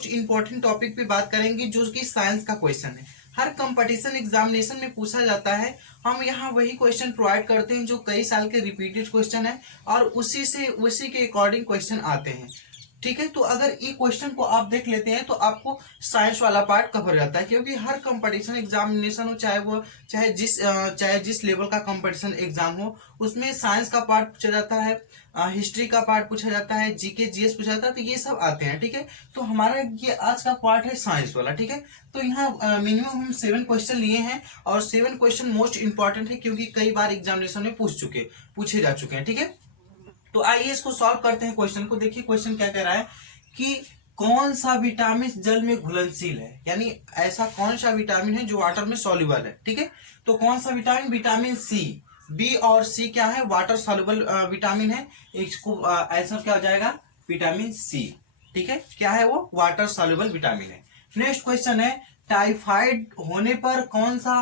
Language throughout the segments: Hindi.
इंपॉर्टेंट टॉपिक पे बात करेंगे जो कि साइंस का क्वेश्चन है। हर कंपटीशन एग्जामिनेशन में पूछा जाता है। हम यहाँ वही क्वेश्चन प्रोवाइड करते हैं जो कई साल के रिपीटेड क्वेश्चन है और उसी के अकॉर्डिंग क्वेश्चन आते हैं। ठीक है, तो अगर ये क्वेश्चन को आप देख लेते हैं तो आपको साइंस वाला पार्ट कवर हो जाता है, क्योंकि हर कंपटीशन एग्जामिनेशन हो, चाहे जिस लेवल का कंपटीशन एग्जाम हो, उसमें साइंस का पार्ट पूछा जाता है, हिस्ट्री का पार्ट पूछा जाता है, जीके जीएस पूछा जाता है, तो ये सब आते हैं। ठीक है, तो हमारा ये आज का पार्ट है साइंस वाला। ठीक है, तो यहाँ मिनिमम हम 7 क्वेश्चन लिए हैं और 7 क्वेश्चन मोस्ट इंपॉर्टेंट है, क्योंकि कई बार एग्जामिनेशन में पूछे जा चुके हैं। ठीक है, तो आइए इसको सॉल्व करते हैं। क्वेश्चन को देखिए, क्वेश्चन क्या कह रहा है कि कौन सा विटामिन जल में घुलनशील है, यानी ऐसा कौन सा विटामिन है जो वाटर में सॉल्युबल है। ठीक है, तो कौन सा विटामिन, विटामिन सी। बी और सी क्या है, वाटर सॉल्युबल विटामिन है। इसको आंसर क्या हो जाएगा, विटामिन सी। ठीक है, क्या है वो, वाटर सॉल्युबल विटामिन है। नेक्स्ट क्वेश्चन है, टाइफाइड होने पर कौन सा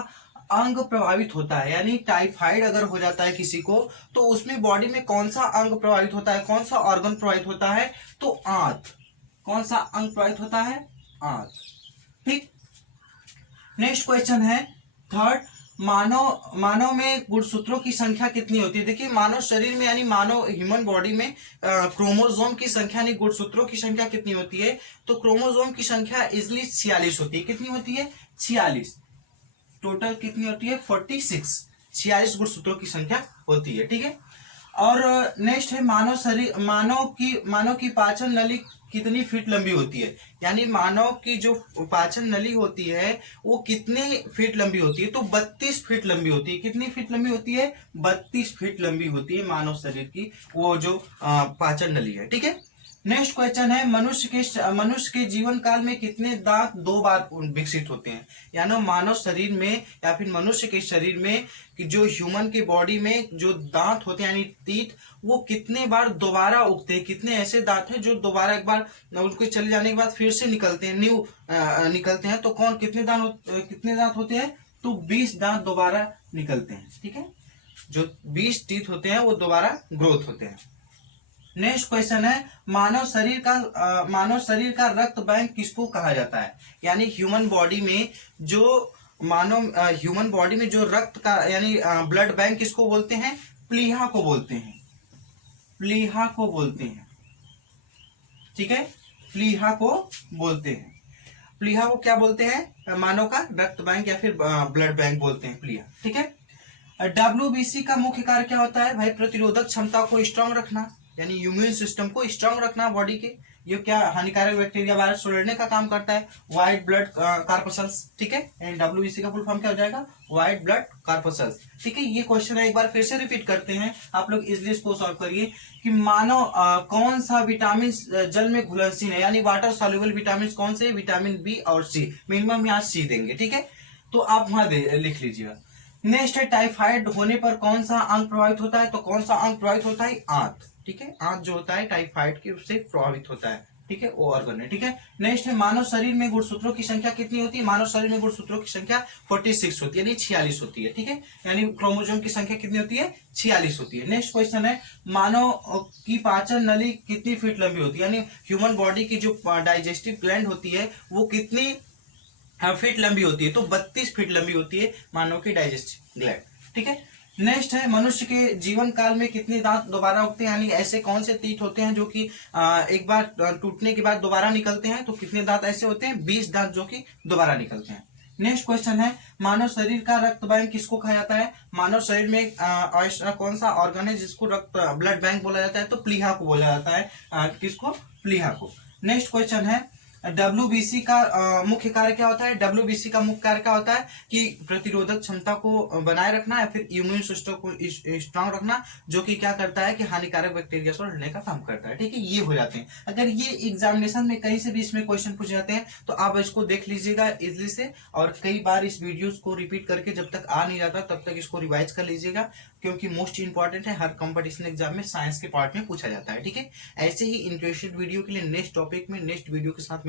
अंग प्रभावित होता है, यानी टाइफाइड अगर हो जाता है किसी को तो उसमें बॉडी में कौन सा अंग प्रभावित होता है, कौन सा ऑर्गन प्रभावित होता है, तो आंत। कौन सा अंग प्रभावित होता है, आंत। ठीक, नेक्स्ट क्वेश्चन है थर्ड, मानव में गुणसूत्रों की संख्या कितनी होती है। देखिए, मानव शरीर में यानी मानव ह्यूमन बॉडी में क्रोमोसोम की संख्या यानी गुणसूत्रों की संख्या कितनी होती है, तो क्रोमोसोम की संख्या इजली 46 होती है। कितनी होती है, 46। टोटल कितनी होती है, 46। 46 गुणसूत्रों की संख्या होती है। ठीक है, और नेक्स्ट है, मानव की पाचन नली कितनी फीट लंबी होती है, यानी मानव की जो पाचन नली होती है वो कितनी फीट लंबी होती है, तो 32 फीट लंबी होती है। कितनी फीट लंबी होती है, 32 फीट लंबी होती है मानव शरीर की वो जो पाचन नली है। ठीक है, नेक्स्ट क्वेश्चन है, मनुष्य के जीवन काल में कितने दांत 2 बार विकसित होते हैं, यानी मानव शरीर में या फिर मनुष्य के शरीर में कि जो ह्यूमन की बॉडी में जो दांत होते हैं यानी टीथ, वो कितने बार दोबारा उगते हैं। कितने ऐसे दांत हैं जो दोबारा एक बार उनके चले जाने के बाद फिर से निकलते हैं, न्यू निकलते हैं, तो कितने दांत होते हैं, तो 20 दांत दोबारा निकलते हैं। ठीक है, जो 20 टीथ होते हैं वो दोबारा ग्रोथ होते हैं। नेक्स्ट क्वेश्चन है, मानव शरीर का रक्त बैंक किसको कहा जाता है, यानी ह्यूमन बॉडी में जो रक्त का यानी ब्लड बैंक किसको बोलते हैं, प्लीहा को बोलते हैं। प्लीहा को बोलते हैं। ठीक है, प्लीहा को बोलते हैं। प्लीहा को क्या बोलते हैं, मानव का रक्त बैंक या फिर ब्लड बैंक बोलते हैं, प्लीहा। ठीक है, डब्ल्यूबीसी का मुख्य कार्य क्या होता है भाई, प्रतिरोधक क्षमता को स्ट्रांग रखना, यानी इम्यून सिस्टम को स्ट्रांग रखना बॉडी के। ये क्या हानिकारक बैक्टीरिया वायरस को लड़ने का काम करता है, व्हाइट ब्लड कार्पसल्स। ठीक है, डब्ल्यूबीसी का फुल फॉर्म क्या हो जाएगा, व्हाइट ब्लड कार्पसल्स। ठीक है, ये क्वेश्चन है, एक बार फिर से रिपीट करते हैं, आप लोग इजली इसको सॉल्व करिए कि मानो कौन सा विटामिन जल में घुलनशील है, यानी वाटर सॉल्युबल विटामिन कौन से, विटामिन बी और सी। मिनिमम यहाँ सी देंगे। ठीक है, तो आप वहां लिख लीजिएगा। नेक्स्ट है, टाइफाइड होने पर कौन सा अंग प्रभावित होता है, तो कौन सा अंग प्रभावित होता है, आंत। ठीक है, आंत जो होता है टाइफाइड के उससे प्रभावित होता है। ठीक है, वो ऑर्गन है। ठीक है, नेक्स्ट है, मानव शरीर में गुणसूत्रों की संख्या कितनी होती है, मानव शरीर में गुणसूत्रों की संख्या 46 होती है, यानी 46 होती है। ठीक है, यानी क्रोमोसोम की संख्या कितनी होती है, 46 होती है। नेक्स्ट क्वेश्चन है, मानव की पाचन नली कितनी फीट लंबी होती है, यानी ह्यूमन बॉडी की जो डाइजेस्टिव ग्लैंड होती है वो कितनी फीट लंबी होती है, तो 32 फीट लंबी होती है मानव की डाइजेस्टिव ग्लैंड। ठीक है, नेक्स्ट है, मनुष्य के जीवन काल में कितने दांत दोबारा उगते हैं, यानी ऐसे कौन से तीत होते हैं जो कि एक बार टूटने के बाद दोबारा निकलते हैं, तो कितने दांत ऐसे होते हैं, 20 दांत जो कि दोबारा निकलते हैं। नेक्स्ट क्वेश्चन है, मानव शरीर का रक्त बैंक किसको कहा जाता है, मानव शरीर में कौन सा ऑर्गन है जिसको रक्त ब्लड बैंक बोला जाता है, तो प्लीहा को बोला जाता है। किसको, प्लीहा को। नेक्स्ट क्वेश्चन है, डब्ल्यूबीसी का मुख्य कार्य क्या होता है, डब्ल्यूबीसी का मुख्य कार्य क्या होता है कि प्रतिरोधक क्षमता को बनाए रखना या फिर इम्यून सिस्टम को स्ट्रांग रखना, जो कि क्या करता है कि हानिकारक बैक्टीरिया से लड़ने का काम करता है। ठीक है, ये हो जाते हैं। अगर ये एग्जामिनेशन में कहीं से भी इसमें क्वेश्चन पूछे जाते हैं तो आप इसको देख लीजिएगा इजली से, और कई बार इस वीडियोस को रिपीट करके जब तक आ नहीं जाता तब तक इसको रिवाइज कर लीजिएगा, क्योंकि मोस्ट इंपॉर्टेंट है, हर कंपटीशन एग्जाम में साइंस के पार्ट में पूछा जाता है। ठीक है, ऐसे ही इंटरेस्टेड वीडियो के लिए नेक्स्ट टॉपिक में नेक्स्ट वीडियो के साथ